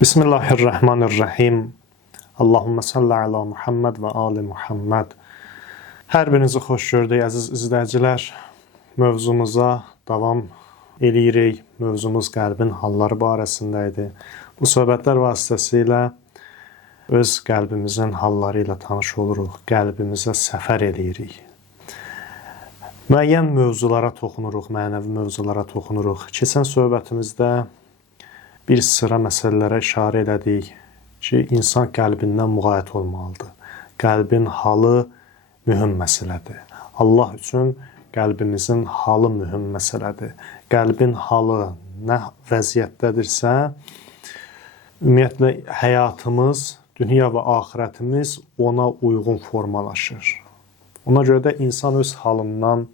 Bismillahirrahmanirrahim. Allahümme salli ala Muhammed və ali Muhammed. Hər birinizi xoş gördük, əziz izləyicilər. Mövzumuza davam eləyirik. Mövzumuz qəlbin halları barəsində idi. Bu söhbətlər vasitəsilə öz qəlbimizin halları ilə tanış oluruq. Qəlbimizə səfər eləyirik. Müəyyən mövzulara toxunuruq, mənəvi mövzulara toxunuruq. Keçən söhbətimizdə bir sıra məsələlərə işarə elədik ki, insan qəlbindən müğayət olmalıdır. Qəlbin halı mühüm məsələdir. Allah üçün qəlbimizin halı mühüm məsələdir. Qəlbin halı nə vəziyyətdədirsə, ümumiyyətlə həyatımız, dünya və axirətimiz ona uyğun formalaşır. Ona görə də insan öz halından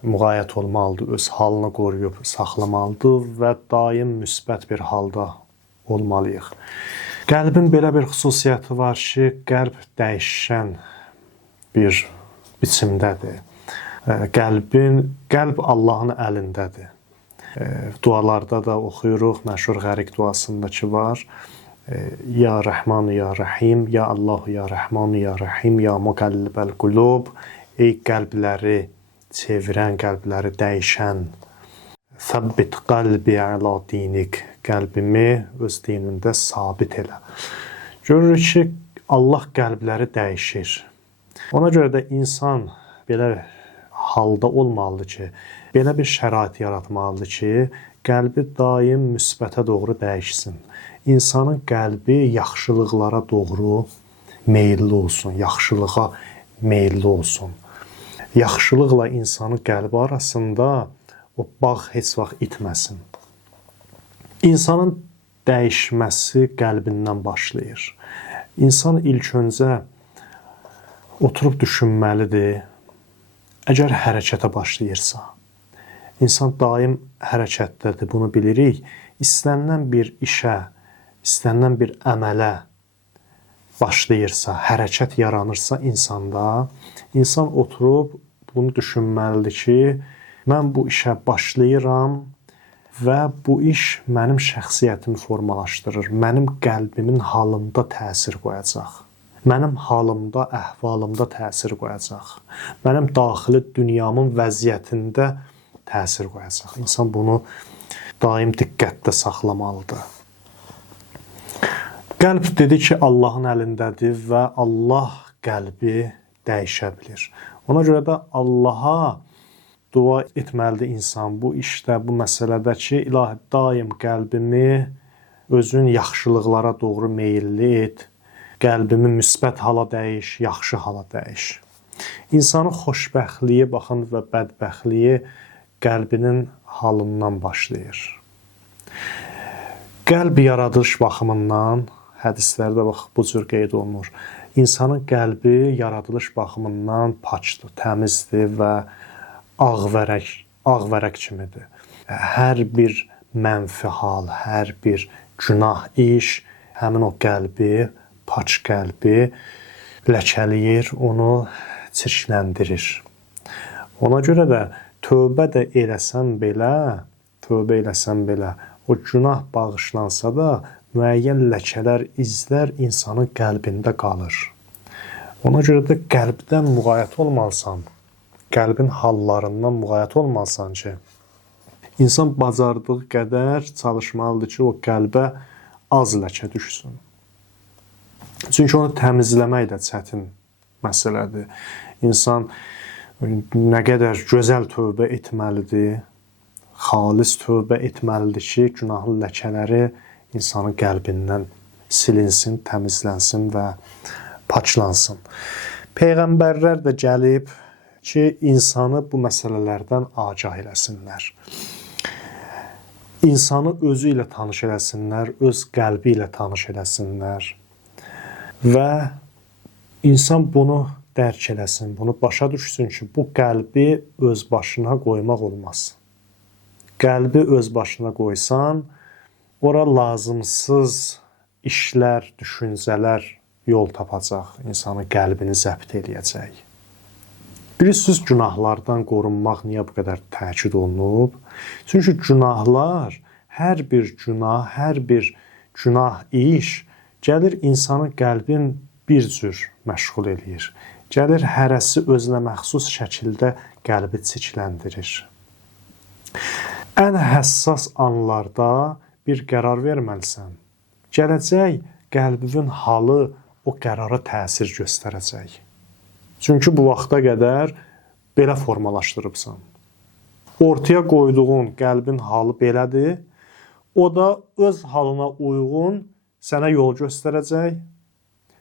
müğayət olmalıdır, öz halını qoruyub saxlamalıdır və daim müsbət bir halda olmalıyıq. Qəlbin belə bir xüsusiyyəti var ki, qəlb dəyişən bir biçimdədir. Qəlb Allahın əlindədir. Dualarda da oxuyuruq, məşhur Qəriq duasındakı var. Ya Rəhman, Ya Rəhim, Ya Allahu, Ya Rəhman, Ya Rəhim, Ya Muqallibəl Qulub. Ey qəlbləri çevirən, qəlbləri dəyişən, Səbbit qəlbi əla dinik, qəlbimi öz dinində sabit elə. Görürük ki, Allah qəlbləri dəyişir. Ona görə də insan belə halda olmalıdır ki, belə bir şərait yaratmalıdır ki, qəlbi daim müsbətə doğru dəyişsin. İnsanın qəlbi yaxşılıqlara doğru meyilli olsun, yaxşılığa meyilli olsun. Yaxşılıqla insanın qəlbi arasında o bağ heç vaxt itməsin. İnsanın dəyişməsi qəlbindən başlayır. İnsan ilk öncə oturub düşünməlidir. Əgər hərəkətə başlayırsa, insan daim hərəkətdədir, bunu bilirik. İstənilən bir işə, istənilən bir əmələ başlayırsa, hərəkət yaranırsa insanda, insan oturub bunu düşünməlidir ki, mən bu işə başlayıram və bu iş mənim şəxsiyyətimi formalaşdırır, mənim qəlbimin halında təsir qoyacaq, mənim halımda, əhvalımda təsir qoyacaq, mənim daxili dünyamın vəziyyətində təsir qoyacaq. İnsan bunu daim diqqətdə saxlamalıdır. Qəlb dedi ki, Allahın əlindədir və Allah qəlbi dəyişə bilir. Ona görə də Allaha dua etməlidir insan bu işdə, bu məsələdə ki, İlahi, daim qəlbimi özün yaxşılıqlara doğru meyilli et, qəlbimi müsbət hala dəyiş, yaxşı hala dəyiş. İnsanın xoşbəxtliyi, baxın, və bədbəxtliyi qəlbinin halından başlayır. Qəlb yaradılış baxımından, hədislərdə bax, bu cür qeyd olunur. İnsanın qəlbi yaradılış baxımından paçdır, təmizdir və ağ vərəq kimidir. Hər bir mənfi hal, hər bir günah iş həmin o qəlbi, paç qəlbi ləkələyir, onu çirkləndirir. Ona görə də tövbə də eləsən belə, o günah bağışlansa da müəyyən ləkələr, izlər insanın qəlbində qalır. Ona görə də qəlbdən müğayət olmalısan, qəlbin hallarından müğayət olmalısan ki, insan bacardığı qədər çalışmalıdır ki, o qəlbə az ləkə düşsün. Çünki onu təmizləmək də çətin məsələdir. İnsan nə qədər gözəl tövbə etməlidir, xalis tövbə etməlidir ki, günahın ləkələri insanın qəlbindən silinsin, təmizlənsin və paçlansın. Peyğəmbərlər də gəlib ki, insanı bu məsələlərdən agah eləsinlər. İnsanı özü ilə tanış eləsinlər, öz qəlbi ilə tanış eləsinlər və insan bunu dərk eləsin, bunu başa düşsün ki, bu qəlbi öz başına qoymaq olmaz. Qəlbi öz başına qoysan, ora lazımsız işlər, düşüncələr yol tapacaq, insanın qəlbini zəbt eləyəcək. Bilirsiniz, günahlardan qorunmaq niyə bu qədər təkid olunub? Çünki günahlar, hər bir günah, hər bir günah, iş gəlir insanın qəlbin bir cür məşğul eləyir. Gəlir hərəsi özünə məxsus şəkildə qəlbi çirkləndirir. Ən həssas anlarda bir qərar verməlisən. Gələcək qəlbinin halı o qərara təsir göstərəcək. Çünki bu vaxta qədər belə formalaşdırıbsan. Ortaya qoyduğun qəlbin halı belədir. O da öz halına uyğun sənə yol göstərəcək,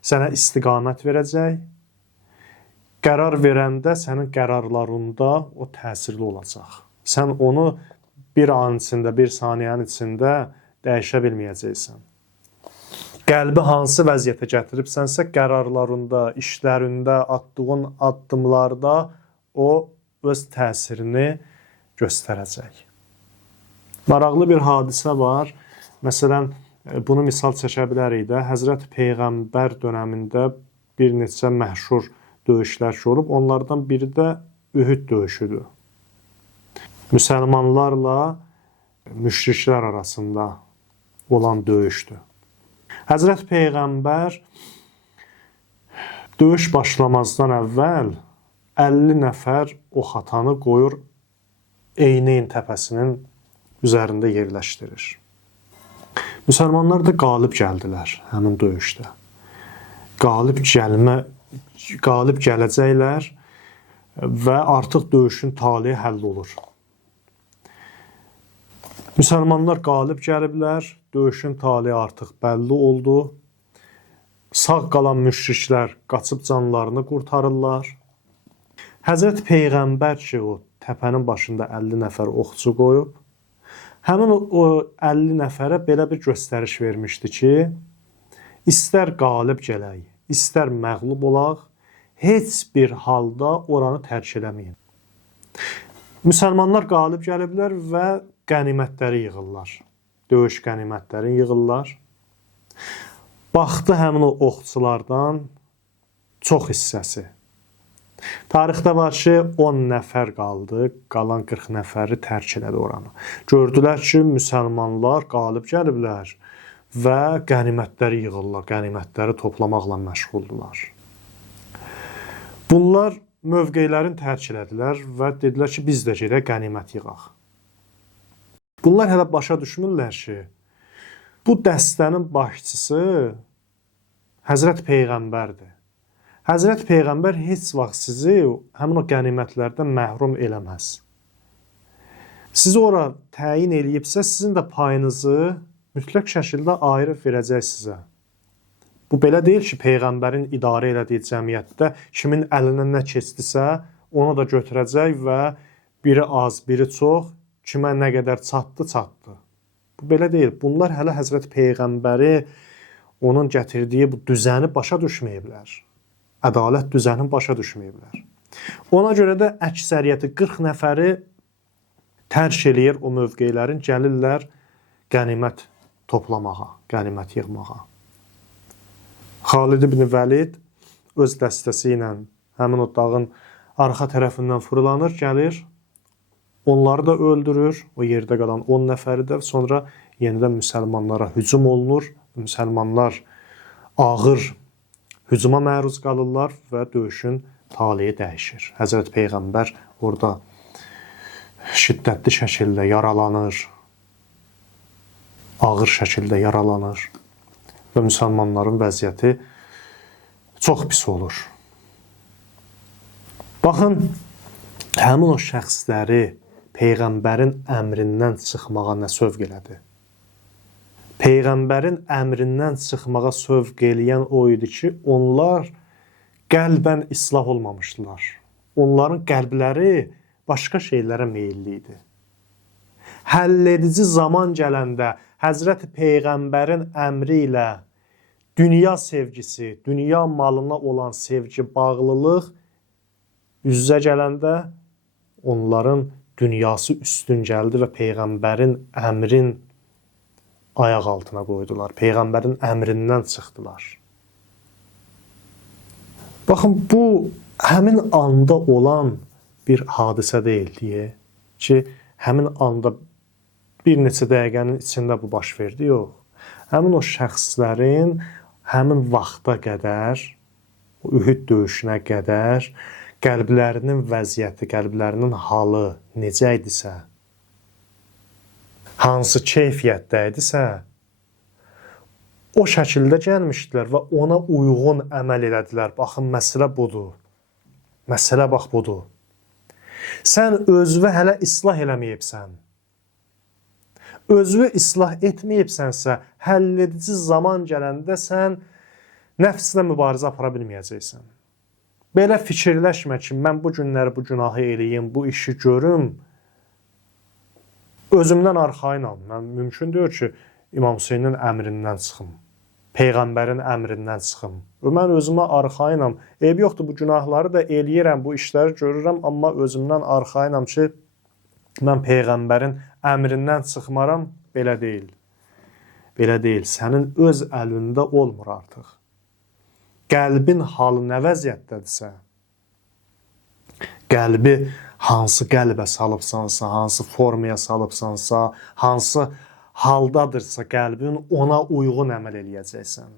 sənə istiqamət verəcək. Qərar verəndə sənin qərarlarında o təsirli olacaq. Sən onu bir an içində, bir saniyənin içində dəyişə bilməyəcəksən. Qəlbi hansı vəziyyətə gətiribsənsə, qərarlarında, işlərində, atdığın addımlarda o öz təsirini göstərəcək. Maraqlı bir hadisə var. Məsələn, bunu misal çəkə bilərik də. Həzrət Peyğəmbər dönəmində bir neçə məşhur döyüşlər olub. Onlardan biri də Ühud döyüşüdür. Müsəlmanlarla müşriklər arasında olan döyüşdür. Həzrət Peyğəmbər döyüş başlamazdan əvvəl 50 nəfər ox atanı qoyur Eyneyn təpəsinin üzərində yerləşdirir. Müsəlmanlar da qalib gəldilər həmin döyüşdə. Qalib gələcəklər və artıq döyüşün taleyi həll olur. Müsəlmanlar qalib gəliblər, döyüşün taleyi artıq bəlli oldu. Sağ qalan müşriklər qaçıb canlarını qurtarırlar. Həzrət Peyğəmbər ki, o təpənin başında 50 nəfər oxçu qoyub, həmin o 50 nəfərə belə bir göstəriş vermişdi ki, istər qalib gələk, istər məğlub olaq, heç bir halda oranı tərk eləməyin. Müsəlmanlar qalib gəliblər və qənimətləri yığırlar. Döyüş qənimətlərini yığırlar. Baxdı həmin o oxçulardan çox hissəsi. Tarixdə var ki, 10 nəfər qaldı, qalan 40 nəfəri tərk elədi oranı. Gördülər ki, müsəlmanlar qalib gəliblər və qənimətləri yığırlar, qənimətləri toplamaqla məşğuldular. Bunlar mövqelərini tərk elədilər və dedilər ki, biz də gedək qənimət yığaq. Bunlar hələ başa düşmürlər ki, bu dəstənin başçısı Həzrət Peyğəmbərdir. Həzrət Peyğəmbər heç vaxt sizi həmin o qənimətlərdən məhrum eləməz. Sizi ora təyin eləyibsə, sizin də payınızı mütləq şəkildə ayırıb verəcək sizə. Bu belə deyil ki, Peyğəmbərin idarə elədiyi cəmiyyətdə kimin əlindən nə keçdisə, onu da götürəcək və biri az, biri çox, kimə nə qədər çatdı, çatdı. Bu belə deyil. Bunlar hələ Həzrət Peyğəmbəri, onun gətirdiyi bu düzəni başa düşməyiblər. Ədalət düzəni başa düşməyiblər. Ona görə də əksəriyyəti 40 nəfəri tərk eləyir o mövqelərin, gəlirlər qənimət toplamağa, qənimət yığmağa. Xalid ibn Vəlid öz dəstəsi ilə həmin o dağın arxa tərəfindən fırlanır, gəlir. Onları da öldürür, o yerdə qalan 10 nəfəri də. Sonra yenidən müsəlmanlara hücum olunur. Müsəlmanlar ağır hücuma məruz qalırlar və döyüşün taleyi dəyişir. Həzrət Peyğəmbər orada şiddətli şəkildə yaralanır, ağır şəkildə yaralanır və müsəlmanların vəziyyəti çox pis olur. Baxın, həmin o şəxsləri Peyğəmbərin əmrindən çıxmağa nə sövq elədi? Peyğəmbərin əmrindən çıxmağa sövq eləyən o idi ki, onlar qəlbən islah olmamışdılar. Onların qəlbləri başqa şeylərə meyilli idi. Həlledici zaman gələndə Həzrət Peyğəmbərin əmri ilə dünya sevgisi, dünya malına olan sevgi, bağlılıq üz-üzə gələndə onların dünyası üstün gəldi və Peyğəmbərin əmrin ayaq altına qoydular. Peyğəmbərin əmrindən çıxdılar. Baxın, bu həmin anda olan bir hadisə deyil deyə ki, həmin anda bir neçə dəqiqənin içində bu baş verdi, yox. həmin o şəxslərin həmin vaxta qədər, o Uhud döyüşünə qədər qəlblərinin vəziyyəti, qəlblərinin halı necə idisə, hansı keyfiyyətdə idisə, o şəkildə gəlmişdilər və ona uyğun əməl elədilər. Baxın, məsələ budur. Məsələ bax budur. Sən özünü hələ islah eləməyibsən. Özünü islah etməyibsənsə, həlledici zaman gələndə sən nəfslə mübarizə apara bilməyəcəksən. Belə fikirləşmə ki, mən bu günləri bu günahı eləyim, bu işi görüm, özümdən arxayınam. Mən mümkün deyil ki, İmam Hüseynin əmrindən çıxım, Peyğəmbərin əmrindən çıxım. Mən özümə arxayınam. Eybi yoxdur, bu günahları da eləyirəm, bu işləri görürəm, amma özümdən arxayınam ki, mən Peyğəmbərin əmrindən çıxmaram. Belə deyil. Belə deyil. Sənin öz əlində olmur artıq. Qəlbin halı nə vəziyyətdədirsə, qəlbi hansı qəlbə salıbsansa, hansı formaya salıbsansa, hansı haldadırsa qəlbin, ona uyğun əməl eləyəcəksən.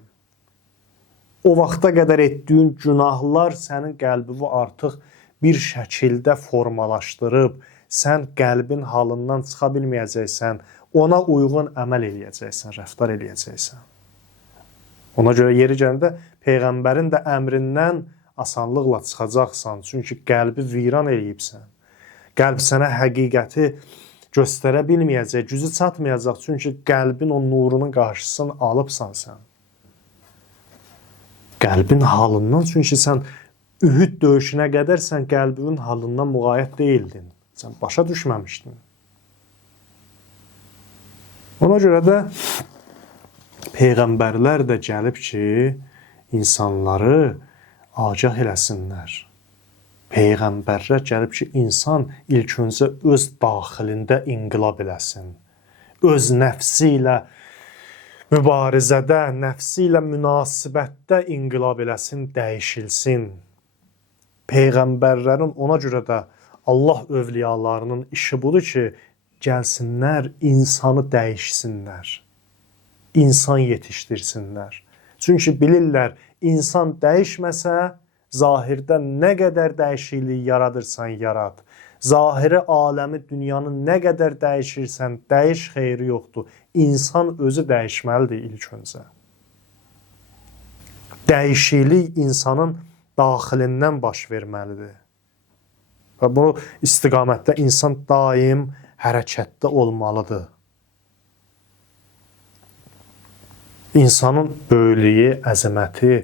O vaxta qədər etdiyin günahlar sənin qəlbini artıq bir şəkildə formalaşdırıb, sən qəlbin halından çıxa bilməyəcəksən, ona uyğun əməl eləyəcəksən, rəftar eləyəcəksən. Ona görə yeri gələndə Peyğəmbərin də əmrindən asanlıqla çıxacaqsan. Çünki qəlbi viran eləyibsən. Qəlb sənə həqiqəti göstərə bilməyəcək, gücü çatmayacaq. Çünki qəlbin o nurunun qarşısını alıbsan sən. Qəlbin halından, çünki sən Uhud döyüşünə qədər sən qəlbinin halından müğayət deyildin. Sən başa düşməmişdin. Ona görə də Peyğəmbərlər də gəlib ki, insanları agah eləsinlər. Peyğəmbərlər gəlib ki, insan ilk öncə öz daxilində inqilab eləsin. Öz nəfsi ilə mübarizədə, nəfsi ilə münasibətdə inqilab eləsin, dəyişilsin. Peyğəmbərlərin ona görə də Allah övliyalarının işi budur ki, gəlsinlər, insanı dəyişsinlər. İnsan yetişdirsinlər. Çünki bilirlər, insan dəyişməsə, zahirdə nə qədər dəyişiklik yaradırsan, yarad. Zahiri aləmi, dünyanı nə qədər dəyişirsən, dəyiş, xeyri yoxdur. İnsan özü dəyişməlidir ilk öncə. Dəyişiklik insanın daxilindən baş verməlidir. Və bu istiqamətdə insan daim hərəkətdə olmalıdır. İnsanın böyüklüyü, əzəməti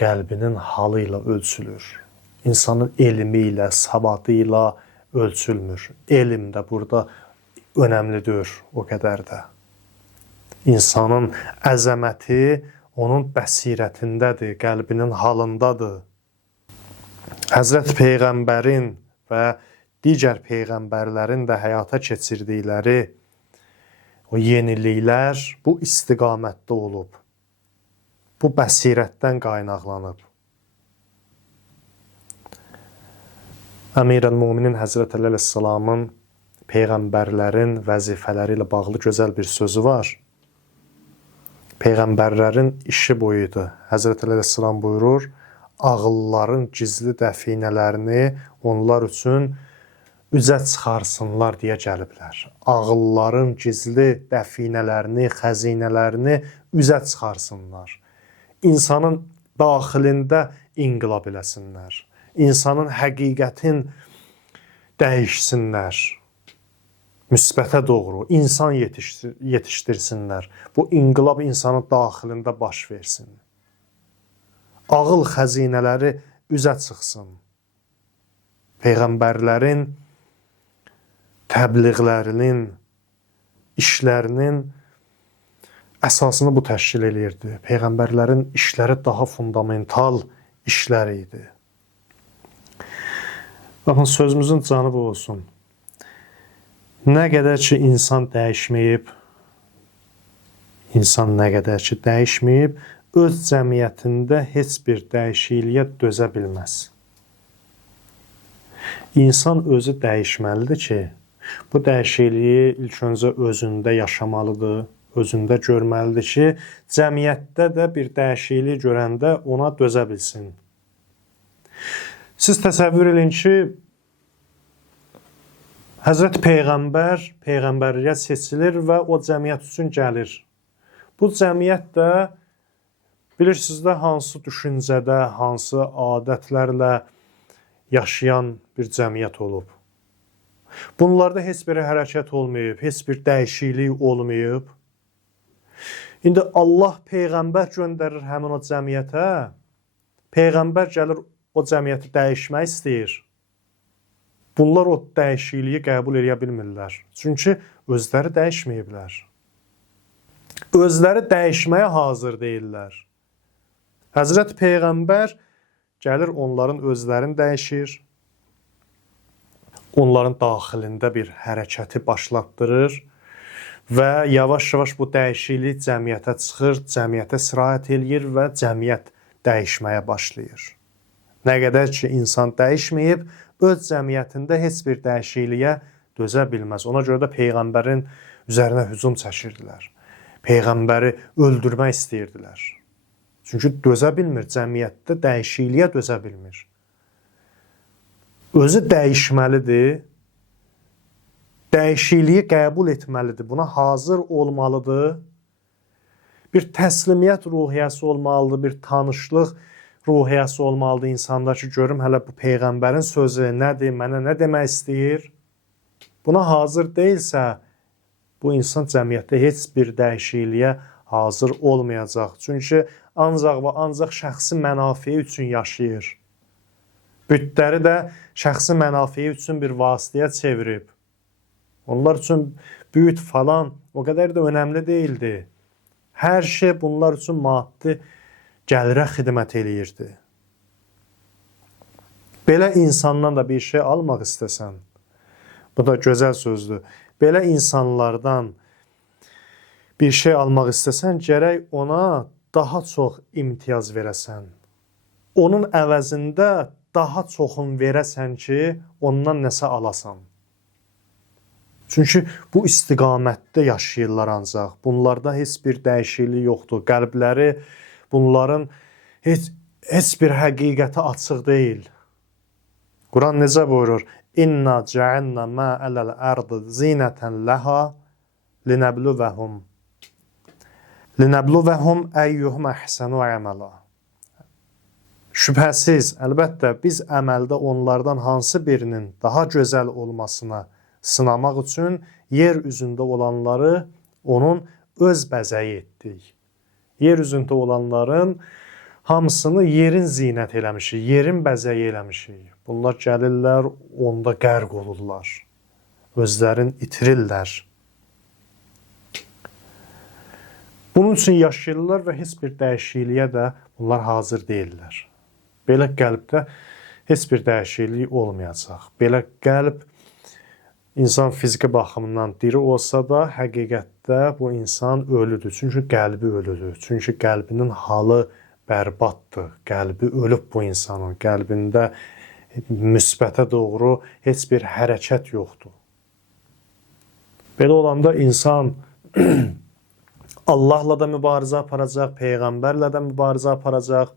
qəlbinin halı ilə ölçülür. İnsanın elmi ilə, savadı ilə ölçülmür. Elm də burada önəmlidir o qədər də. İnsanın əzəməti onun bəsirətindədir, qəlbinin halındadır. Həzrət Peyğəmbərin və digər Peyğəmbərlərin də həyata keçirdikləri o yeniliklər bu istiqamətdə olub. Bu bəsirətdən qaynaqlanıb. Əmir-əl-Müminin Həzrət Əli əleyhissalamın Peyğəmbərlərin vəzifələri ilə bağlı gözəl bir sözü var. Peyğəmbərlərin işi buydu. Həzrət Əli əleyhissalam buyurur, ağılların gizli dəfinələrini onlar üçün üzə çıxarsınlar deyə gəliblər. Ağılların gizli dəfinələrini, xəzinələrini üzə çıxarsınlar. İnsanın daxilində inqilab eləsinlər. İnsanın həqiqətin dəyişsinlər. Müsbətə doğru insan yetişdirsinlər. Bu inqilab insanın daxilində baş versin. Ağıl xəzinələri üzə çıxsın. Peyğəmbərlərin təbliğlərinin, işlərinin əsasını bu təşkil edirdi. Peyğəmbərlərin işləri daha fundamental işlər idi. Baxın, sözümüzün canı bu olsun. Nə qədər ki insan dəyişməyib, öz cəmiyyətində heç bir dəyişikliyə dözə bilməz. İnsan özü dəyişməlidir ki, bu dəyişikliyi ilk öncə özündə yaşamalıdır, özündə görməlidir ki, cəmiyyətdə də bir dəyişiklik görəndə ona dözə bilsin. Siz təsəvvür edin ki, Həzrət Peyğəmbər peyğəmbərliyə seçilir və o cəmiyyət üçün gəlir. Bu cəmiyyət də bilirsiniz də hansı düşüncədə, hansı adətlərlə yaşayan bir cəmiyyət olub. Bunlarda heç bir hərəkət olmayıb, heç bir dəyişiklik olmayıb. İndi Allah Peyğəmbər göndərir həmin o cəmiyyətə. Peyğəmbər gəlir o cəmiyyəti dəyişmək istəyir. Bunlar o dəyişikliyi qəbul edə bilmirlər. Çünki özləri dəyişməyiblər. Özləri dəyişməyə hazır deyirlər. Həzrət Peyğəmbər gəlir onların özlərini dəyişir. Onların daxilində bir hərəkəti başlatdırır və yavaş-yavaş bu dəyişiklik cəmiyyətə çıxır, cəmiyyətə sirayət eləyir və cəmiyyət dəyişməyə başlayır. Nə qədər ki, insan dəyişməyib, öz cəmiyyətində heç bir dəyişikliyə dözə bilməz. Ona görə də Peyğəmbərin üzərinə hücum çəkirdilər. Peyğəmbəri öldürmək istəyirdilər. Çünki dözə bilmir, cəmiyyətdə dəyişikliyə dözə bilmir. Özü dəyişməlidir, dəyişikliyi qəbul etməlidir, buna hazır olmalıdır, bir təslimiyyət ruhiyyəsi olmalıdır, bir tanışlıq ruhiyyəsi olmalıdır insanda ki, görüm hələ bu Peyğəmbərin sözü nədir, mənə nə demək istəyir. Buna hazır deyilsə, bu insan cəmiyyətdə heç bir dəyişikliyə hazır olmayacaq. Çünki ancaq və ancaq şəxsi mənafiyi üçün yaşayır. Bütləri də şəxsi mənafiyi üçün bir vasitəyə çevirib. Onlar üçün büt falan o qədər də önəmli deyildi. Hər şey bunlar üçün maddi gəlirə xidmət eləyirdi. Belə insandan da bir şey almaq istəsən, bu da gözəl sözdür, belə insanlardan bir şey almaq istəsən, gərək ona daha çox imtiyaz verəsən. Onun əvəzində daha çoxun verəsən ki, ondan nəsə alasan. Çünki bu istiqamətdə yaşayırlar ancaq. Bunlarda heç bir dəyişiklik yoxdur. Qəlbləri bunların heç bir həqiqətə açıq deyil. Quran necə buyurur? İnna cəalna ma alal ardı zinatan laha linəbluvəhum əyyuhum əhsanu əməla. Şübhəsiz, əlbəttə, biz əməldə onlardan hansı birinin daha gözəl olmasına sınamaq üçün yer üzündə olanları onun öz bəzəyi etdik. Yer üzündə olanların hamısını yerin zinət eləmişik, yerin bəzəyi eləmişik. Bunlar gəlirlər, onda qərq olurlar. Özlərini itirirlər. Bunun üçün yaşayırlar və heç bir dəyişikliyə də bunlar hazır deyirlər. Belə qəlbdə heç bir dəyişiklik olmayacaq. Belə qəlb insan fiziki baxımından diri olsa da, həqiqətdə bu insan ölüdür. Çünki qəlbi ölüdür. Çünki qəlbinin halı bərbaddır. Qəlbi ölüb bu insanın. Qəlbində müsbətə doğru heç bir hərəkət yoxdur. Belə olanda insan Allahla da mübarizə aparacaq, Peyğəmbərlə də mübarizə aparacaq,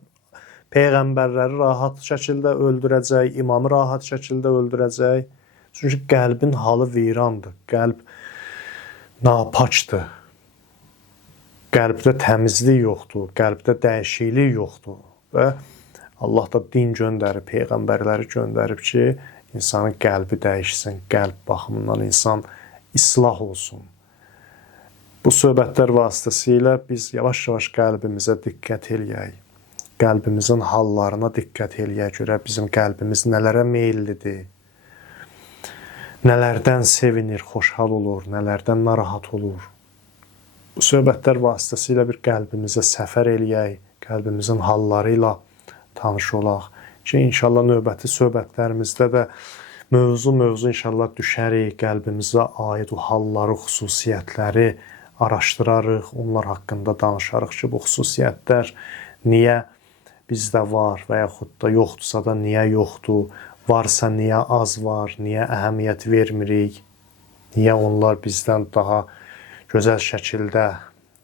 Peyğəmbərləri rahat şəkildə öldürəcək, imamı rahat şəkildə öldürəcək. Çünki qəlbin halı virandır, qəlb napaçdır. Qəlbdə təmizlik yoxdur, qəlbdə dəyişiklik yoxdur. Və Allah da din göndərib, Peyğəmbərləri göndərib ki, insanın qəlbi dəyişsin, qəlb baxımından insan islah olsun. Bu söhbətlər vasitəsilə biz yavaş-yavaş qəlbimizə diqqət eləyək. Qəlbimizin hallarına diqqət eləyək, görə bizim qəlbimiz nələrə meyillidir, nələrdən sevinir, xoşhal olur, nələrdən narahat olur. Bu söhbətlər vasitəsilə bir qəlbimizə səfər eləyək, qəlbimizin halları ilə tanış olaq ki, inşallah növbəti söhbətlərimizdə də mövzu inşallah düşərik, qəlbimizə aid o halları, xüsusiyyətləri araşdırarıq, onlar haqqında danışarıq ki, bu xüsusiyyətlər niyə bizdə var və yaxud da yoxdursa da niyə yoxdur, varsa niyə az var, niyə əhəmiyyət vermirik, niyə onlar bizdən daha gözəl şəkildə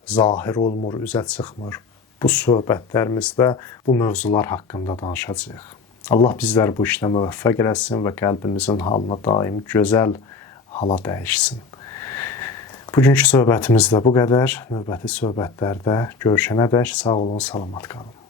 zahir olmur, üzə çıxmır. Bu söhbətlərimizdə bu mövzular haqqında danışacağıq. Allah bizləri bu işdə müvəffəq eləsin və qəlbimizin halını daim gözəl hala dəyişsin. Bugünkü söhbətimiz də bu qədər. Növbəti söhbətlərdə görüşənədək sağ olun, salamat qalın.